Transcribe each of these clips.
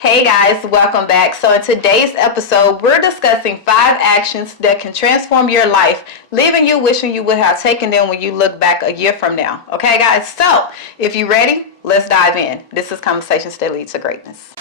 Hey guys, welcome back. So in today's episode, we're discussing 5 actions that can transform your life, leaving you wishing you would have taken them when you look back a year from now. Okay guys, so if you're ready, let's dive in. This is Conversations That Lead to Greatness.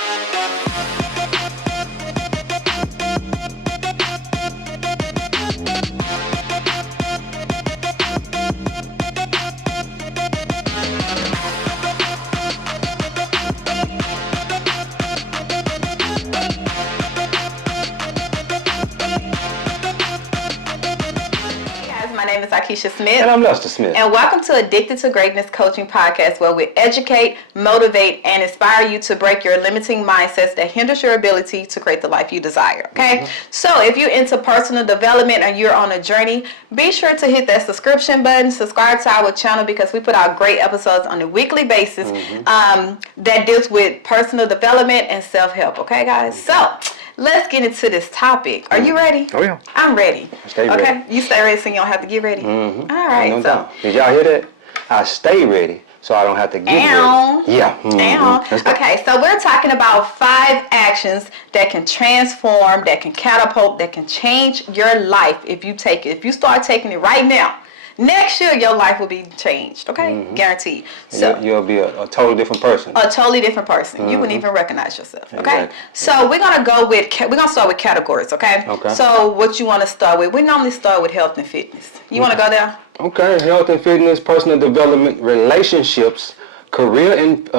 My name is Akeisha Smith. And I'm Lester Smith. And welcome to Addicted to Greatness Coaching Podcast, where we educate, motivate, and inspire you to break your limiting mindsets that hinders your ability to create the life you desire. Okay? So if you're into personal development and you're on a journey, be sure to hit that subscription button, subscribe to our channel, because we put out great episodes on a weekly basis that deals with personal development and self-help. Okay, guys? So let's get into this topic. Are you ready? Oh, yeah. I'm ready. Stay ready. Okay? You stay ready so you don't have to get ready? All right. No doubt. Did y'all hear that? I stay ready so I don't have to get ready. Yeah. Okay, so we're talking about 5 actions that can transform, that can catapult, that can change your life if you take it. If you start taking it right now, next year your life will be changed. Okay? Guaranteed. So you'll be a totally different person. A totally different person. You wouldn't even recognize yourself. Okay? Exactly. So we're gonna start with categories. Okay? Okay. So what you want to start with? We normally start with health and fitness. You want to go there? Okay. Health and fitness, personal development, relationships, career and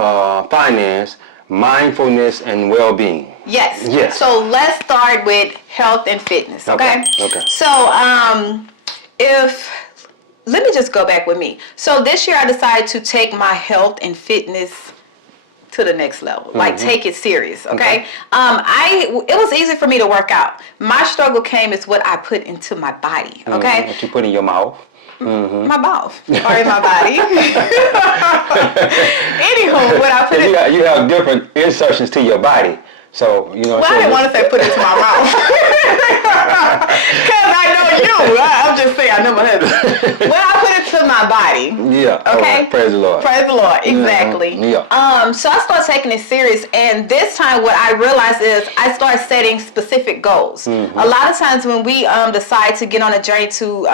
finance, mindfulness, and well-being. Yes. Yes. So let's start with health and fitness. Okay. Okay. So let me just go back with me. So this year I decided to take my health and fitness to the next level. Like take it serious. Okay. It was easy for me to work out. My struggle came is what I put into my body. Okay. What you put in your mouth. My mouth or in my body. Anywho, what I put in. You have different insertions to your body. So, you know. Well, I didn't want to say put it into my mouth. Because I know you. I'm just saying, I know my husband. When I put it to my body. Yeah. Okay. Right. Praise the Lord. Praise the Lord. Exactly. Yeah. So I started taking it serious. And this time what I realized is I started setting specific goals. A lot of times when we decide to get on a journey to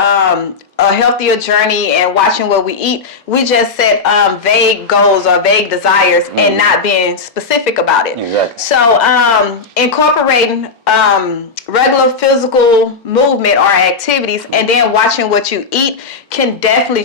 a healthier journey and watching what we eat, we just set vague goals or vague desires and not being specific about it. Exactly. So incorporating regular physical movement or activities and then watching what you eat can definitely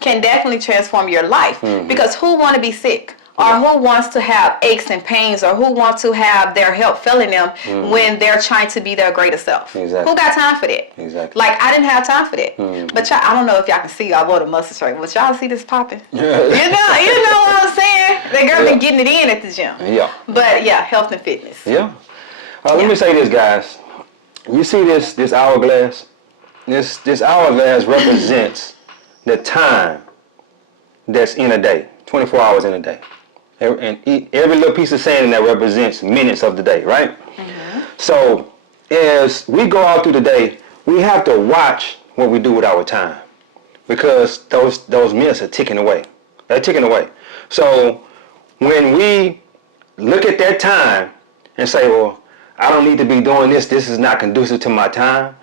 can definitely transform your life. Because who want to be sick? Or who wants to have aches and pains, or who wants to have their health failing them when they're trying to be their greater self? Exactly. Who got time for that? Exactly. Like, I didn't have time for that. But y'all, I don't know if y'all can see, I wore the mustard shirt, but y'all see this popping? You know what I'm saying? That girl been getting it in at the gym. Yeah. But yeah, health and fitness. Yeah. Let me say this, guys. You see this hourglass? This hourglass represents the time that's in a day, 24 hours in a day. And every little piece of sand in that represents minutes of the day, right? So as we go out through the day, we have to watch what we do with our time, because those minutes are ticking away. They're ticking away. So when we look at that time and say, well, I don't need to be doing this. This is not conducive to my time.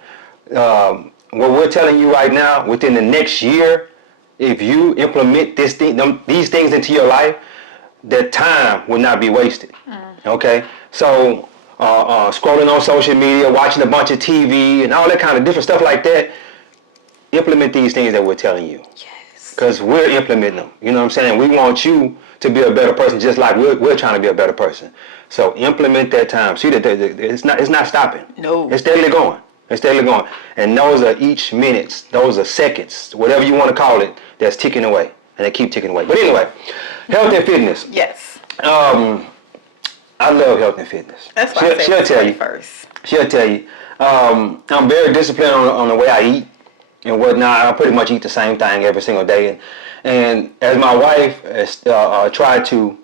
What we're telling you right now, within the next year, if you implement these things into your life, that time will not be wasted. Okay? So scrolling on social media, watching a bunch of TV and all that kind of different stuff like that, implement these things that we're telling you. Yes. Because we're implementing them. You know what I'm saying? We want you to be a better person, just like we're trying to be a better person. So implement that time. See that it's not stopping. No. It's steadily going. It's steadily going. And those are each minutes, those are seconds, whatever you want to call it, that's ticking away. And they keep ticking away. But anyway, health and fitness. Yes. I love health and fitness. That's why she'll tell you first. She'll tell you. I'm very disciplined on the way I eat and whatnot. I pretty much eat the same thing every single day. And as my wife tried to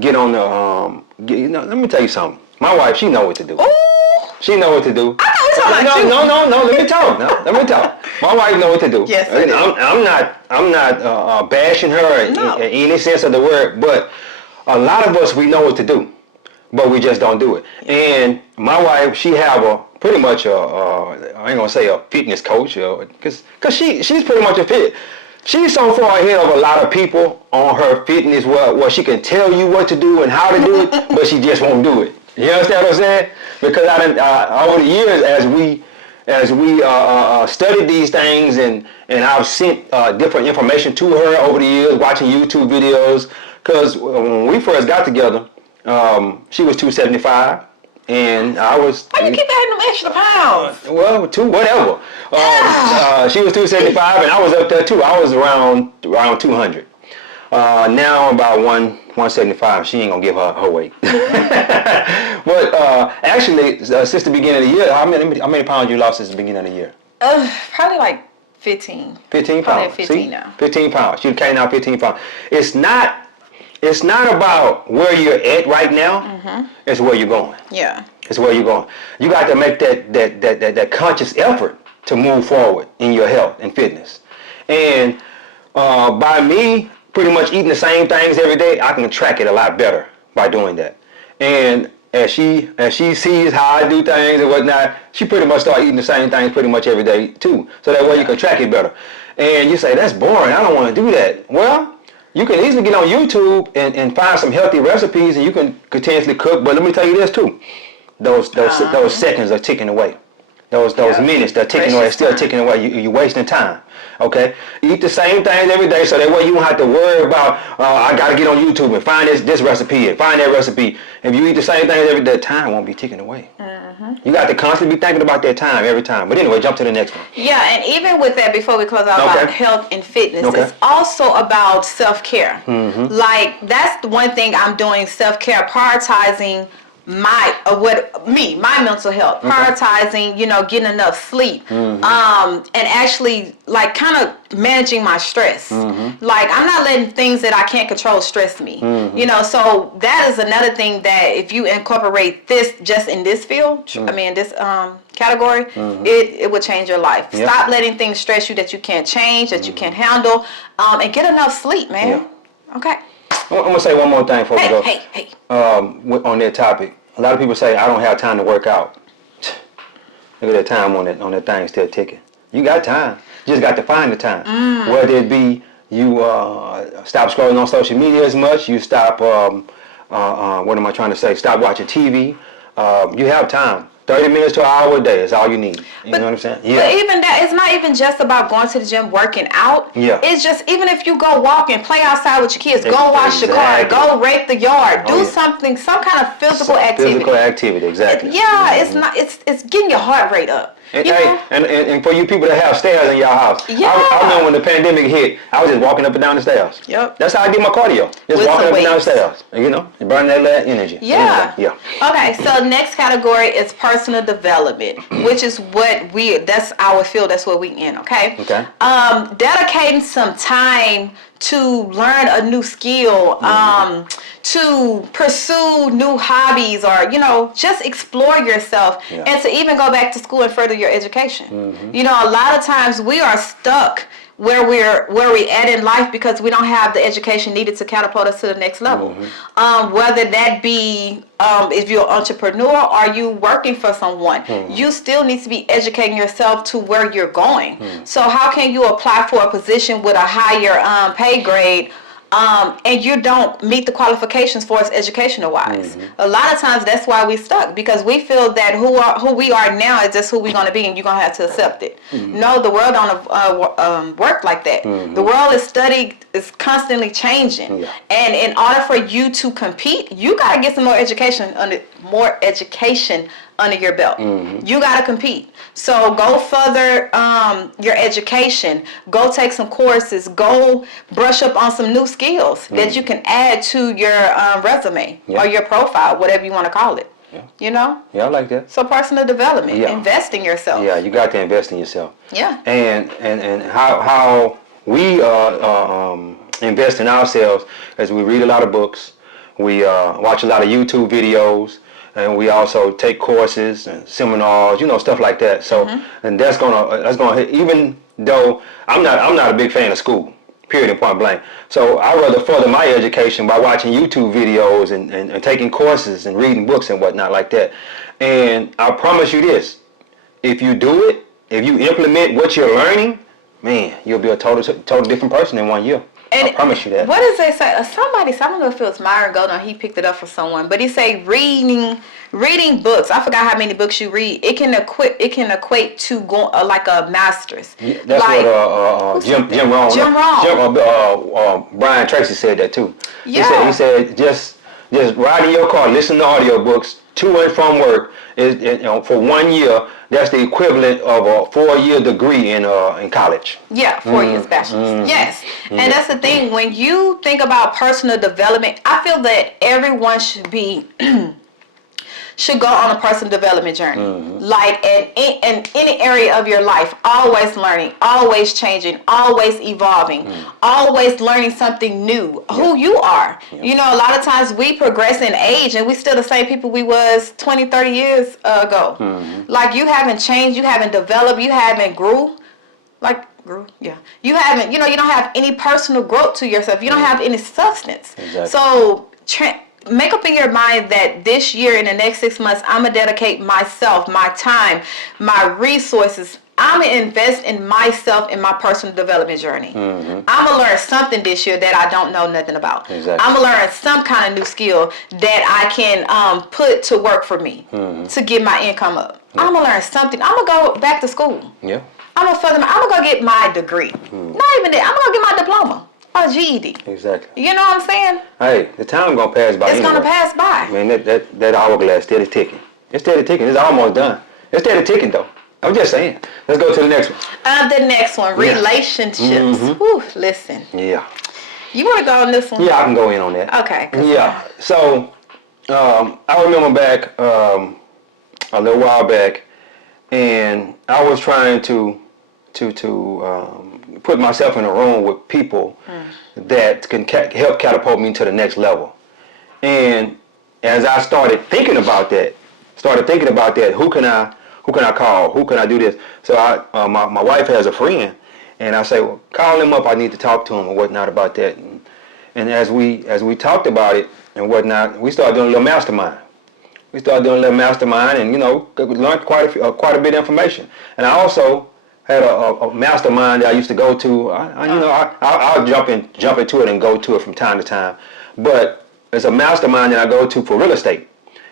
get on the let me tell you something. My wife, she know what to do. Ooh. She know what to do. I know what you're talking about. No. Let me talk. Let me talk. My wife know what to do. Yes, I'm not bashing her in any sense of the word, but a lot of us, we know what to do, but we just don't do it. And my wife, she have pretty much I ain't gonna say a fitness coach, cause she's pretty much a fit. She's so far ahead of a lot of people on her fitness where she can tell you what to do and how to do it, but she just won't do it. You understand what I'm saying? Because over the years, as we studied these things, and I've sent different information to her over the years, watching YouTube videos. Because when we first got together, she was 275, and I was. Why you keep adding them extra pounds? Well, whatever. She was 275, and I was up there too. I was around 200. Now I'm about 175. She ain't gonna give her weight. But actually, since the beginning of the year, how many pounds you lost since the beginning of the year? Probably like 15. 15 pounds. Probably 15 See? now. 15 pounds. You came down 15 pounds. It's not about where you're at right now. It's where you're going. Yeah. It's where you're going. You got to make that conscious effort to move forward in your health and fitness. And by me pretty much eating the same things every day, I can track it a lot better by doing that. And as she sees how I do things and whatnot, she pretty much start eating the same things pretty much every day too. So that way you can track it better. And you say, that's boring, I don't want to do that. Well, you can easily get on YouTube and find some healthy recipes, and you can continuously cook. But let me tell you this too, those seconds are ticking away. Those minutes, they're ticking away, still ticking away. You're wasting time. Okay, eat the same things every day, so that way you don't have to worry about I got to get on YouTube and find this recipe and find that recipe. If you eat the same things every day, time won't be ticking away. You got to constantly be thinking about that time every time. But anyway, jump to the next one. Yeah, and even with that, before we close out about health and fitness, it's also about self-care. Like, that's the one thing I'm doing, self-care, prioritizing my mental health, prioritizing, getting enough sleep, and actually like kind of managing my stress. Like, I'm not letting things that I can't control stress me. So that is another thing that if you incorporate this just in this field, I mean this category, it will change your life. Stop letting things stress you that you can't change, that you can't handle, and get enough sleep, man. Okay. I'm going to say one more thing before we go. Hey. On that topic, a lot of people say, I don't have time to work out. Look at that time on that thing still ticking. You got time. You just got to find the time. Whether it be you stop scrolling on social media as much, you stop, what am I trying to say, stop watching TV. You have time. 30 minutes to an hour a day is all you need. You know what I'm saying? Yeah. But even that, it's not even just about going to the gym, working out. Yeah. It's just, even if you go walk and play outside with your kids, go wash your car, go rake the yard, do something, some kind of physical activity. Physical activity, exactly. It's not. It's getting your heart rate up. And for you people that have stairs in your house, I remember when the pandemic hit, I was just walking up and down the stairs. Yep. That's how I did my cardio. Just walking up and down the stairs. Burning that energy. Yeah. Yeah. Okay, so next category is personal development, which is that's our field, that's what we in, okay? Okay. Dedicating some time to learn a new skill, to pursue new hobbies, or just explore yourself, and to even go back to school and further your education. A lot of times we are stuck where we're at in life because we don't have the education needed to catapult us to the next level. Whether that be if you're an entrepreneur or you working for someone, you still need to be educating yourself to where you're going. So how can you apply for a position with a higher pay grade and you don't meet the qualifications for us educational wise? A lot of times that's why we stuck, because we feel that who we are now is just who we're going to be, and you're going to have to accept it. No, the world don't work like that. The world is constantly changing, and in order for you to compete, you got to get some more education under your belt. You got to compete. So go further your education. Go take some courses. Go brush up on some new skills that you can add to your resume or your profile, whatever you want to call it. Yeah, I like that. So personal development, invest in yourself. Yeah, you got to invest in yourself. Yeah. And how we invest in ourselves as we read a lot of books, we watch a lot of YouTube videos, and we also take courses and seminars, stuff like that. So, and that's gonna even though I'm not a big fan of school. Period and point blank. So I rather further my education by watching YouTube videos and taking courses and reading books and whatnot like that. And I promise you this, if you do it, if you implement what you're learning, man, you'll be a total different person in 1 year. And I promise you that. What does they say? Somebody, I don't know if it was Myron Golden, he picked it up for someone, but he say reading books. I forgot how many books you read. It can equate to go like a master's. Yeah, that's like, what Jim Rohn. Brian Tracy said that too. Yeah. He said just ride in your car, listen to audiobooks to and from work is for 1 year. That's the equivalent of a 4-year degree in college. Yeah, 4 years bachelor's. Yes. And that's the thing. When you think about personal development, I feel that everyone should go on a personal development journey. Like in any area of your life, always learning, always changing, always evolving, always learning something new, who you are. You know, a lot of times we progress in age and we still the same people we was 20, 30 years ago. Like you haven't changed, you haven't developed, you haven't grew. You haven't, you don't have any personal growth to yourself. You don't have any substance. Exactly. So make up in your mind that this year, in the next 6 months, I'm going to dedicate myself, my time, my resources. I'm going to invest in myself in my personal development journey. I'm going to learn something this year that I don't know nothing about. Exactly. I'm going to learn some kind of new skill that I can put to work for me to get my income up. I'm going to learn something. I'm going to go back to school. Yeah. I'm going to go get my degree. Not even that. I'm going to get my diploma. Or GED. Exactly. You know what I'm saying? Hey, the time gonna pass by. It's gonna pass by. Man, that hourglass steady ticking. It's steady ticking. It's almost done. It's steady ticking though. I'm just saying. Let's go to the next one. The next one, relationships. Whew, listen. Yeah. You want to go on this one? Yeah, I can go in on that. Okay. Yeah. So, I remember back a little while back, and I was trying to put myself in a room with people that can help catapult me to the next level. And as I started thinking about that, who can I call? Who can I do this? So my wife has a friend, and I say, well, call him up. I need to talk to him and whatnot about that. And as we talked about it and whatnot, we started doing a little mastermind. And learned quite a bit of information. And I also had a mastermind that I used to go to. I'll jump into it and go to it from time to time. But it's a mastermind that I go to for real estate,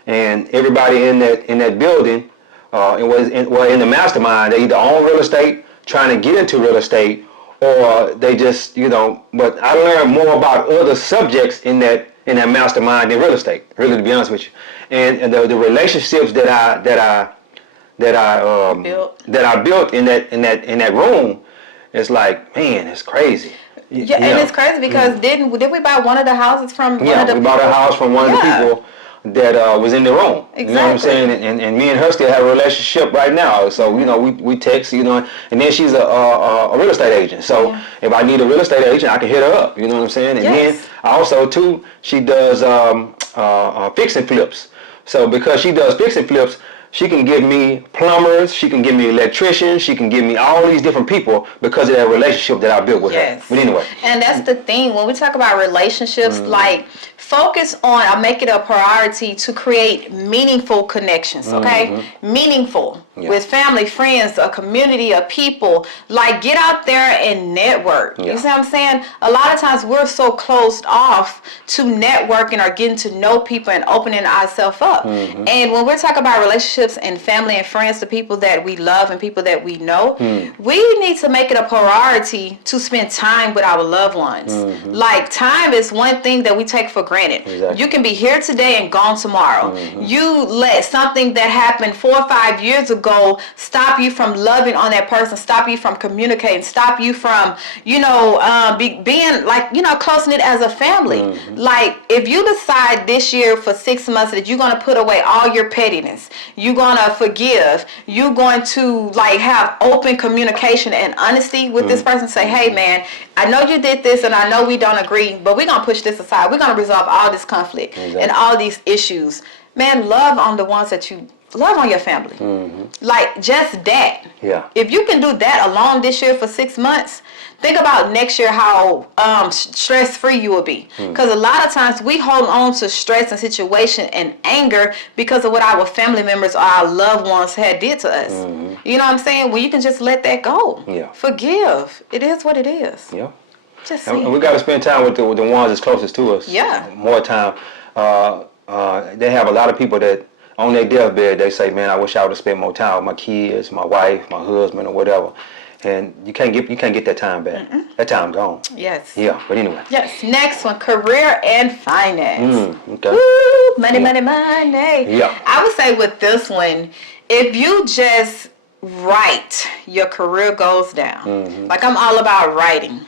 and everybody in that building, in the mastermind, they either own real estate, trying to get into real estate, or they just But I learned more about other subjects in that mastermind than real estate. Really, to be honest with you, and the relationships that I built in that room, it's like, man, it's crazy. Yeah, and it's crazy because did we buy one of the houses from one of the we bought a house from one of the people that was in the room. Exactly. You know what I'm saying? And me and her still have a relationship right now. So, we text, and then she's a real estate agent. So if I need a real estate agent, I can hit her up. You know what I'm saying? And then also too, she does fix and flips. So because she does fix and flips, she can give me plumbers, she can give me electricians, she can give me all these different people because of that relationship that I built with her. But anyway. And that's the thing. When we talk about relationships, like focus on, I make it a priority to create meaningful connections, okay? Meaningful. With family, friends, a community of people. Like get out there and network. You see what I'm saying? A lot of times we're so closed off to networking or getting to know people and opening ourselves up. And when we're talking about relationships and family and friends, the people that we love and people that we know, we need to make it a priority to spend time with our loved ones. Like time is one thing that we take for granted. Exactly. You can be here today and gone tomorrow. You let something that happened 4 or 5 years ago stop you from loving on that person, stop you from communicating, stop you from being like close knit as a family. Like if you decide this year for 6 months that you're going to put away all your pettiness, you're going to forgive, you're going to like have open communication and honesty with this person, say, hey man, I know you did this and I know we don't agree, but we're going to push this aside. We're going to resolve all this conflict and all these issues. Man, love on the ones that you love on your family. Like, just that. Yeah. If you can do that alone this year for 6 months, think about next year how stress-free you will be. Because a lot of times we hold on to stress and situation and anger because of what our family members or our loved ones had did to us. You know what I'm saying? Well, you can just let that go. Yeah. Forgive. It is what it is. Yeah. Just And we got to spend time with the ones that's closest to us. Yeah. More time. They have a lot of people that on their deathbed, they say, man, I wish I would have spent more time with my kids, my wife, my husband, or whatever. And you can't get that time back. That time gone. Yes. Yeah, but anyway. Yes. Next one, career and finance. Okay. Woo, money, money, money. Yeah. I would say with this one, if you just write your career goals down, like I'm all about writing.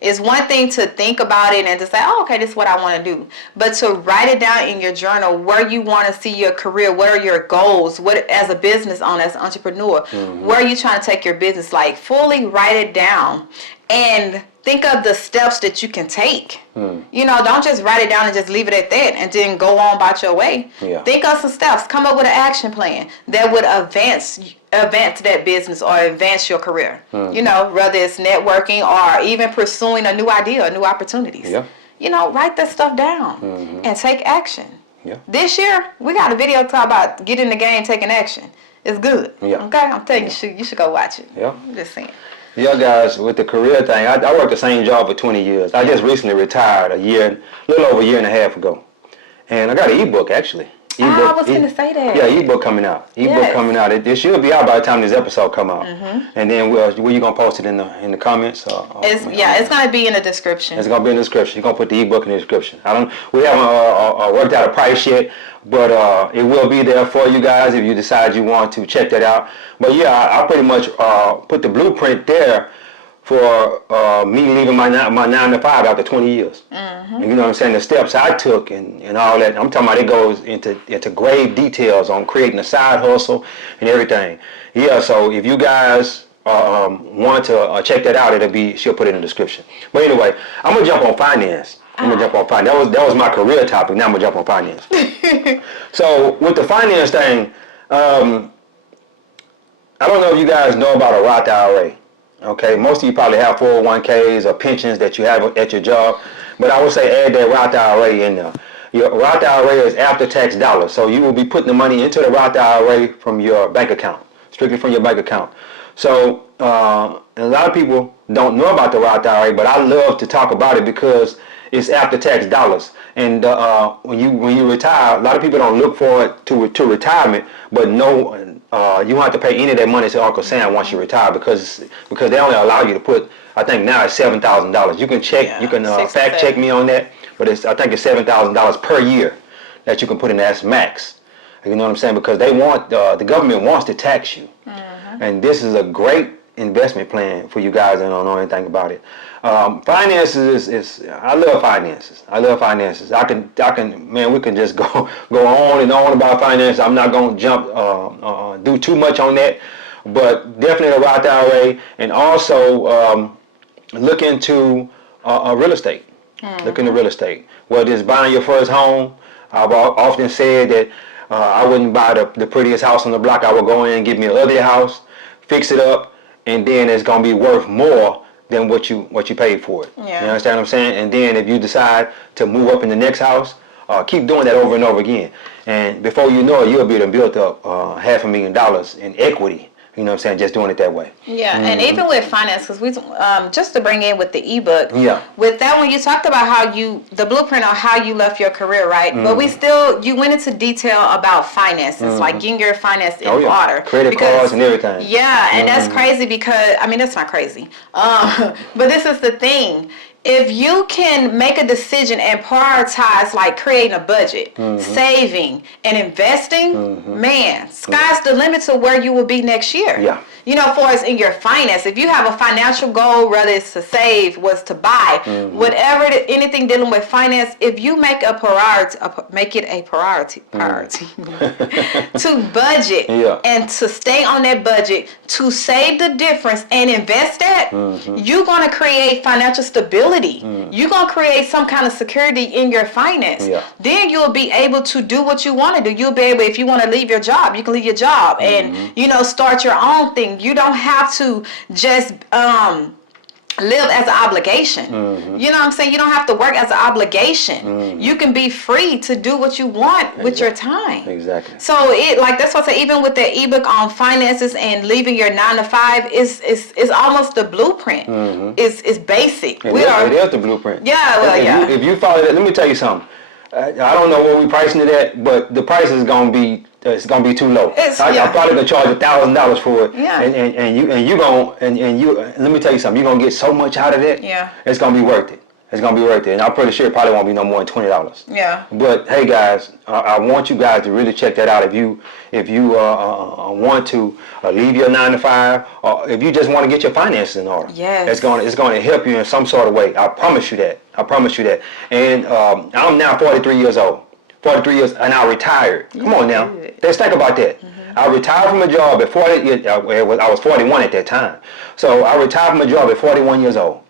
It's one thing to think about it and to say, oh, okay, this is what I want to do. But to write it down in your journal where you want to see your career, what are your goals, what as a business owner, as an entrepreneur, where are you trying to take your business, like fully write it down and think of the steps that you can take. You know, don't just write it down and just leave it at that and then go on about your way. Yeah. Think of some steps. Come up with an action plan that would advance that business or advance your career. You know, whether it's networking or even pursuing a new idea or new opportunities. Yeah. You know, write that stuff down and take action. Yeah. This year, we got a video talk about get in the game, taking action. It's good. Yeah. Okay? I'm telling you, you should go watch it. Yeah. I'm just saying. Yeah, guys, with the career thing, I worked the same job for 20 years. I just recently retired a little over a year and a half ago. And I got an ebook, actually. I was going to say that. Yeah, ebook coming out. Ebook coming out. It should be out by the time this episode come out. And then were you gonna post it in the comments? It's going to be in the description. It's gonna be in the description. You're gonna put the ebook in the description. We haven't worked out a price yet, but it will be there for you guys if you decide you want to check that out. But yeah, I pretty much put the blueprint there for me leaving my 9 to 5 after 20 years. And you know what I'm saying? The steps I took and all that. I'm talking about it goes into grave details on creating a side hustle and everything. Yeah, so if you guys want to check that out, she'll put it in the description. But anyway, I'm going to jump on finance. That was my career topic. Now I'm going to jump on finance. So with the finance thing, I don't know if you guys know about a Roth IRA. Okay, most of you probably have 401ks or pensions that you have at your job, but I would say add that Roth IRA in there. Your Roth IRA is after-tax dollars, so you will be putting the money into the Roth IRA from your bank account, strictly from your bank account. So a lot of people don't know about the Roth IRA, but I love to talk about it because it's after-tax dollars. And when you retire, a lot of people don't look forward to retirement, but you don't have to pay any of that money to Uncle Sam once you retire because they only allow you to put, I think now it's $7,000. You can check, you can fact check me on that, but I think it's $7,000 per year that you can put in as max. You know what I'm saying? Because they want the government wants to tax you, and this is a great investment plan for you guys that don't know anything about it. Finances is I love finances. I can man, we can just go on and on about finance. I'm not going to jump do too much on that, but definitely a Roth IRA, and also look into real estate. Look into real estate. Whether it's buying your first home, I've often said that I wouldn't buy the prettiest house on the block. I would go in and get me an ugly house, fix it up, and then it's gonna be worth more than what you paid for it. Yeah. You understand what I'm saying? And then if you decide to move up in the next house, keep doing that over and over again. And before you know it, you'll be able to build up $500,000 in equity. You know what I'm saying? Just doing it that way. Yeah, and even with finance, because we just to bring in with the ebook. Yeah. With that one, you talked about the blueprint on how you left your career, right? But you went into detail about finances, like getting your finance in order. Credit cards and everything. Yeah, and that's crazy because that's not crazy. But this is the thing. If you can make a decision and prioritize, like creating a budget, saving, and investing, man, sky's the limit to where you will be next year. Yeah. You know, for us in your finance, if you have a financial goal, whether it's to save, was to buy, whatever, anything dealing with finance, if you make a priority, make it a priority, to budget and to stay on that budget, to save the difference and invest that, you're going to create financial stability stability. You're going to create some kind of security in your finance. Yeah. Then you'll be able to do what you want to do. You'll be able, if you want to leave your job, you can leave your job and, start your own thing. You don't have to just live as an obligation. You know what I'm saying? You don't have to work as an obligation. You can be free to do what you want with your time. Exactly. So that's what I say, even with the ebook on finances and leaving your 9 to 5 is almost the blueprint. It's basic. It is the blueprint. Yeah, well, If you follow that, let me tell you something. I don't know what we pricing it at, but the price is gonna be too low. I'm probably gonna charge $1,000 for it. Yeah. And let me tell you something. You're gonna get so much out of that. Yeah. It's gonna be worth it. It's gonna be worth it. And I'm pretty sure it probably won't be no more than $20. Yeah. But hey guys, I want you guys to really check that out. If you want to leave your 9 to 5, or if you just want to get your finances in order, it's gonna help you in some sort of way. I promise you that. And I'm now 43 years old. 43 years, and I retired. Come on now, let's think about that. I retired from a job at 40. I was 41 at that time, so I retired from a job at 41 years old.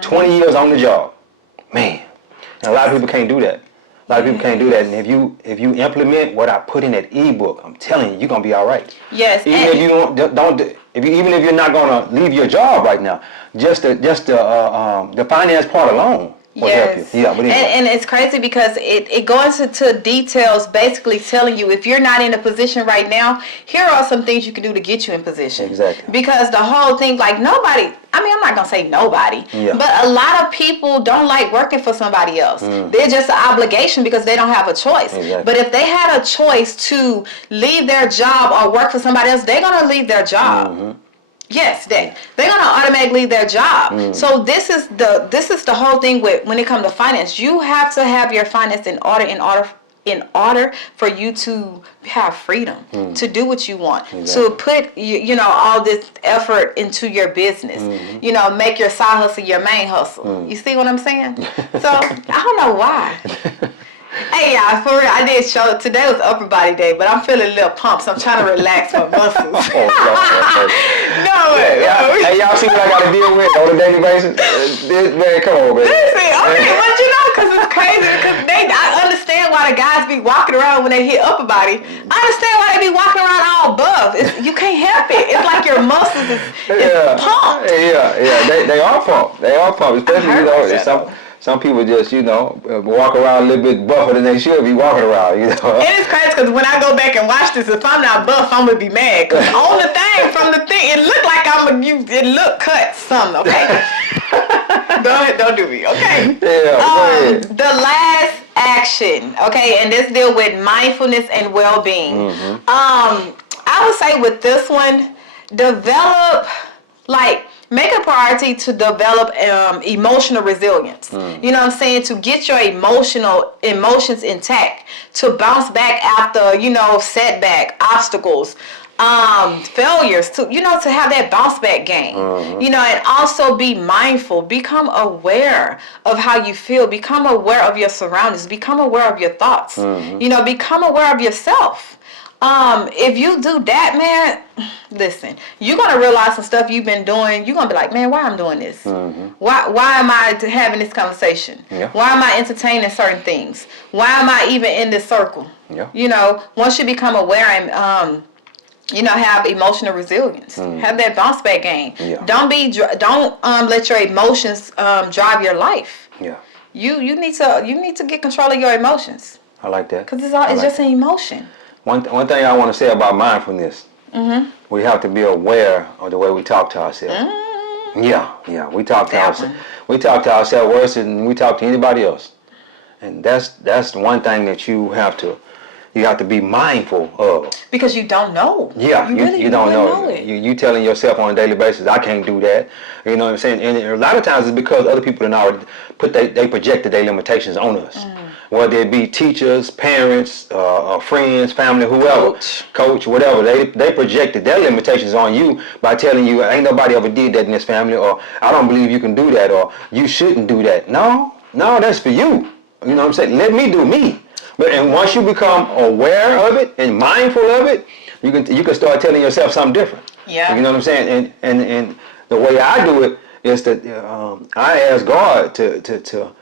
20 years on the job, man. And a lot of people can't do that. And if you implement what I put in that ebook, I'm telling you, you're gonna be all right. Yes. Even if you even if you're not gonna leave your job right now, just the finance part alone will help you. Yeah, but anyway. And it's crazy because it goes into details, basically telling you if you're not in a position right now, here are some things you can do to get you in position. Exactly. Because the whole thing, like nobody, I mean, I'm not going to say nobody, but a lot of people don't like working for somebody else. They're just an obligation because they don't have a choice. Exactly. But if they had a choice to leave their job or work for somebody else, they're going to leave their job. Yes, they're gonna automatically leave their job. So this is the whole thing with when it comes to finance. You have to have your finance in order for you to have freedom to do what you want, to put all this effort into your business. Make your side hustle your main hustle. You see what I'm saying? So I don't know why. Hey y'all, for real, I did show today was upper body day, but I'm feeling a little pumped, so I'm trying to relax my muscles. Hey, y'all see what I got to deal with on a daily basis? Man, come on, man. Listen, okay, but because it's crazy, because I understand why the guys be walking around when they hit upper body. I understand why they be walking around all above. You can't help it. It's like your muscles is pumped. Yeah, they are pumped. Especially, some people just, walk around a little bit buffer than they should be walking around, And it's crazy because when I go back and watch this, if I'm not buff, I'm going to be mad. Because on the thing, it looked like it looked cut some, okay? Go ahead, don't do me, okay? Yeah, the last action, okay, and this deal with mindfulness and well-being. I would say with this one, make a priority to develop emotional resilience. You know what I'm saying? To get your emotions intact, to bounce back after, setback, obstacles, failures, to have that bounce back game. And also be mindful, become aware of how you feel, become aware of your surroundings, become aware of your thoughts, become aware of yourself. If you do that, man, listen, you're going to realize some stuff you've been doing. You're going to be like, man, why I'm doing this? Why am I having this conversation? Why am I entertaining certain things? Why am I even in this circle? Once you become aware and, have emotional resilience, have that bounce back game. Don't let your emotions drive your life. You need to get control of your emotions. I like that. Because it's just an emotion. One thing I want to say about mindfulness, we have to be aware of the way we talk to ourselves. Yeah, we talk to ourselves. We talk to ourselves worse than we talk to anybody else, and that's one thing that you have to be mindful of. Because you don't know. Yeah, you don't know. You telling yourself on a daily basis, I can't do that. You know what I'm saying? And a lot of times it's because other people have already they projected their limitations on us. Whether it be teachers, parents, friends, family, whoever, coach, whatever, they projected their limitations on you by telling you, ain't nobody ever did that in this family, or I don't believe you can do that, or you shouldn't do that. No, that's for you. You know what I'm saying? Let me do me. And once you become aware of it and mindful of it, you can start telling yourself something different. Yeah. You know what I'm saying? And the way I do it is that I ask God to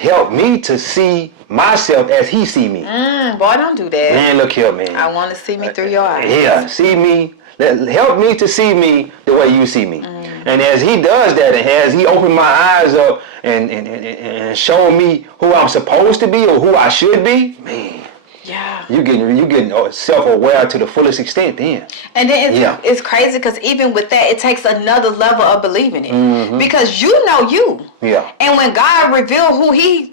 help me to see myself as He see me. Boy, don't do that. Man, look here, man. I want to see me through your eyes. Yeah, see me. Help me to see me the way you see me. And as He does that, and as He opened my eyes up and showed me who I'm supposed to be or who I should be, man. Yeah. You getting self-aware to the fullest extent then. And then it's crazy because even with that, it takes another level of believing it. Because you know you. Yeah. And when God revealed who He,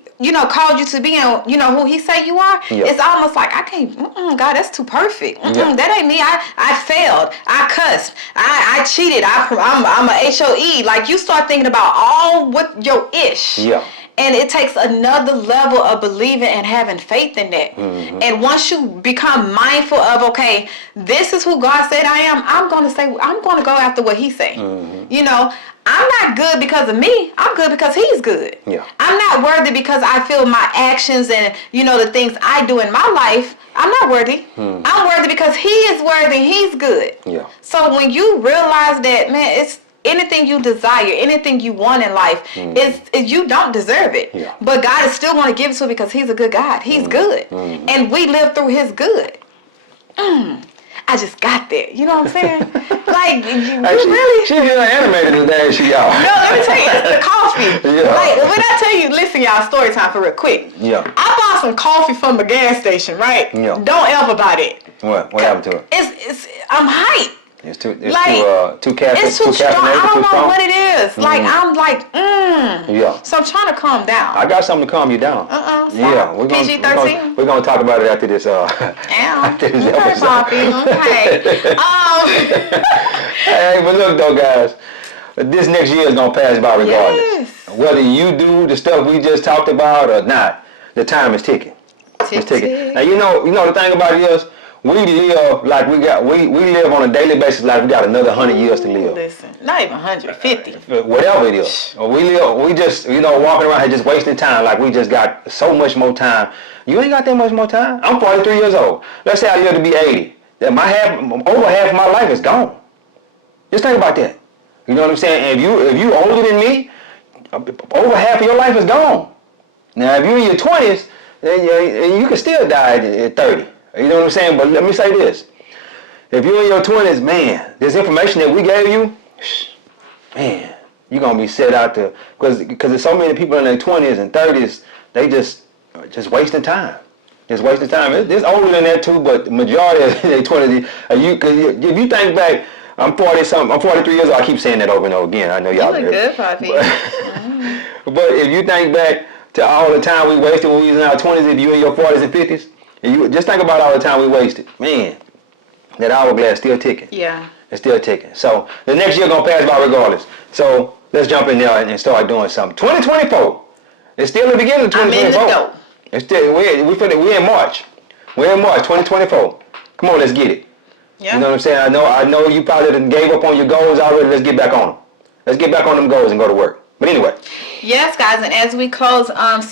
called you to be and, who He say you are, it's almost like, I can't, God, that's too perfect. That ain't me. I failed. I cussed. I cheated. I'm a HOE. Like, you start thinking about all what your ish. Yeah. And it takes another level of believing and having faith in that. And once you become mindful of, okay, this is who God said I am, I'm going to go after what He say. I'm not good because of me. I'm good because He's good. Yeah. I'm not worthy because I feel my actions and, the things I do in my life. I'm not worthy. I'm worthy because He is worthy and He's good. Yeah. So when you realize that, man, it's anything you desire, anything you want in life, is you don't deserve it. Yeah. But God is still going to give it to you because He's a good God. He's good. And we live through His good. I just got there. You know what I'm saying? Like, really? She's getting animated today, y'all. No, let me tell you, it's the coffee. Yeah. Like, when I tell you, listen, y'all, story time for real quick. Yeah. I bought some coffee from the gas station, right? Yeah. Don't ever buy it. What happened to it? I'm hyped. It's too It's too strong. I don't know what it is. Like, I'm like, Yeah. So I'm trying to calm down. I got something to calm you down. Stop. Yeah. PG-13? We're gonna talk about it after this. After this episode. Okay. Hey, but look though, guys. This next year is gonna pass by regardless. Yes. Whether you do the stuff we just talked about or not, the time is ticking. It's ticking. Now you know the thing about it is, we live like we live on a daily basis like we got another 100 years to live. Listen, not even 150. Whatever it is. We just walking around here just wasting time like we just got so much more time. You ain't got that much more time. I'm 43 years old. Let's say I live to be 80. That over half of my life is gone. Just think about that. You know what I'm saying? If you older than me, over half of your life is gone. Now if you're in your 20s, then you can still die at 30. You know what I'm saying? But let me say this. If you're in your 20s, man, this information that we gave you, man, you're going to be set out to, because there's so many people in their 20s and 30s, they just wasting time. Just wasting time. It's older than that too, but the majority of their 20s, if you think back, I'm 40-something, I'm 43 years old, I keep saying that over and over again. I know y'all You look good, Poppy. But if you think back to all the time we wasted when we was in our 20s, if you in your 40s and 50s, you just think about all the time we wasted. Man, that hourglass still ticking. Yeah. It's still ticking. So the next year gonna pass by regardless. So let's jump in there and start doing something. 2024. It's still the beginning of 2024. I'm in the dope. It's still we're in March. We're in March 2024. Come on, let's get it. Yeah. You know what I'm saying? I know you probably done gave up on your goals already. Let's get back on them. Let's get back on them goals and go to work. But anyway. Yes, guys, and as we close,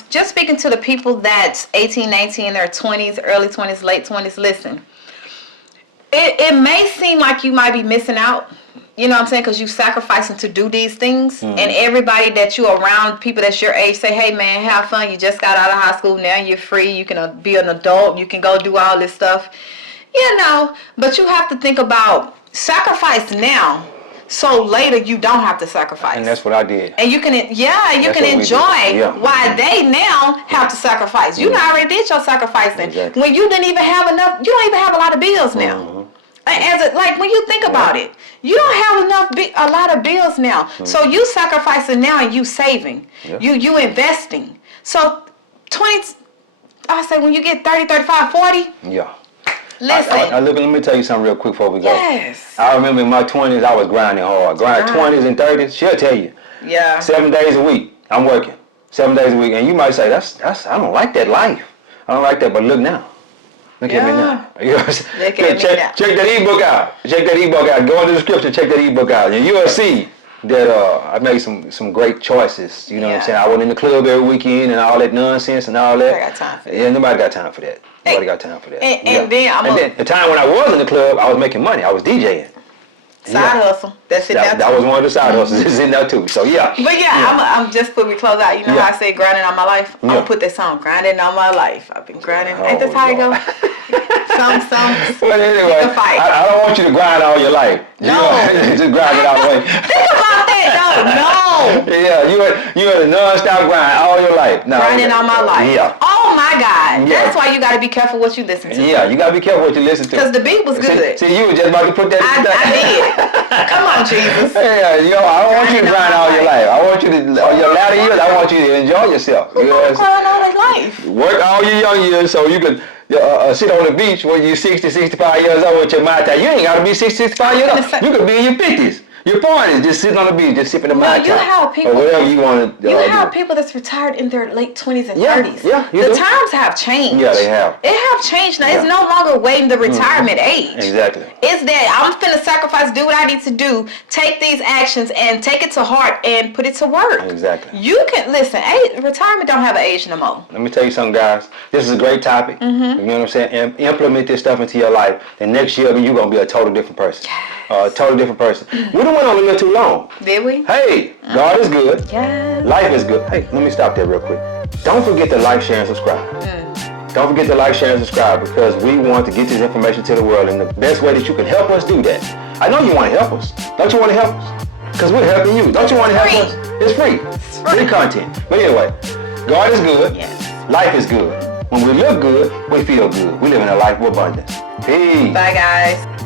just speaking to the people that's 18, 19, their 20s, early 20s, late 20s, listen. It may seem like you might be missing out, you know what I'm saying, because you're sacrificing to do these things. And everybody that you're around, people that's your age, say, hey, man, have fun. You just got out of high school. Now you're free. You can be an adult. You can go do all this stuff. But you have to think about sacrifice now. So later you don't have to sacrifice. And that's what I did. And you can enjoy why they now have to sacrifice. You already did your sacrificing. Exactly. When you didn't even have enough, you don't even have a lot of bills now. When you think about it, you don't have a lot of bills now. So you sacrificing now and you saving. You investing. So I say when you get 30, 35, 40. Yeah. Listen. Look, let me tell you something real quick before we go. Yes. I remember in my 20s, I was grinding hard. 20s and 30s, she'll tell you. Yeah. 7 days a week, I'm working. 7 days a week. And you might say, I don't like that life. I don't like that, but look now. Look at me now. You know what I'm saying? Check that ebook out. Check that ebook out. Go in the description, check that ebook out. And you'll see that I made some great choices. You know what I'm saying? I went in the club every weekend and all that nonsense and all that. I got time for that. Yeah, nobody got time for that. Nobody got time for that. And then the time when I was in the club, I was making money. I was DJing. Side hustle. That's it. That was one of the side hustles. It's in there too. So yeah. But I'm just before we close out. You know how I say grinding all my life. I'm gonna put that song, grinding all my life. I've been grinding. Ain't this how it go? Some. But anyway, I don't want you to grind all your life. No. Just grind it out the way. Think about that, though. No. Yeah, you had a non-stop grind all your life. No, grinding all my life. Yeah. Oh my God. Yeah. That's why you got to be careful what you listen to. Yeah, you got to be careful what you listen to. Because the beat was good. See, you were just about to put that. I did. Come on, Jesus. Yeah, I don't want you to grind all your life. I want you to, your latter years, I want you to enjoy yourself. Who's going to grind all his life? Work all your young years so you can sit on the beach when you're 60, 65 years old with your Mai Tai. You ain't got to be 60, 65 years old. You could be in your 50s. Your 40s, just sitting on the beach, just sipping the Mai Tai. You have people. Or whatever you want to You have people that's retired in their late 20s and 30s. Yeah, the times have changed. Yeah, they have. It have changed now. It's no longer waiting the retirement age. Exactly. It's that I'm finna sacrifice, do what I need to do, take these actions and take it to heart and put it to work. Exactly. You can, listen, retirement don't have an age no more. Let me tell you something, guys. This is a great topic. You know what I'm saying? Implement this stuff into your life. And next year, you're going to be a total different person. A totally different person. We don't want to live too long. Did we? Hey, God is good. Yeah. Life is good. Hey, let me stop there real quick. Don't forget to like, share, and subscribe. Don't forget to like, share, and subscribe because we want to get this information to the world. And the best way that you can help us do that, I know you want to help us. Don't you want to help us? Because we're helping you. Don't you want to help us? It's free. It's free content. But anyway, God is good. Yes. Life is good. When we live good, we feel good. We live in a life of abundance. Peace. Bye, guys.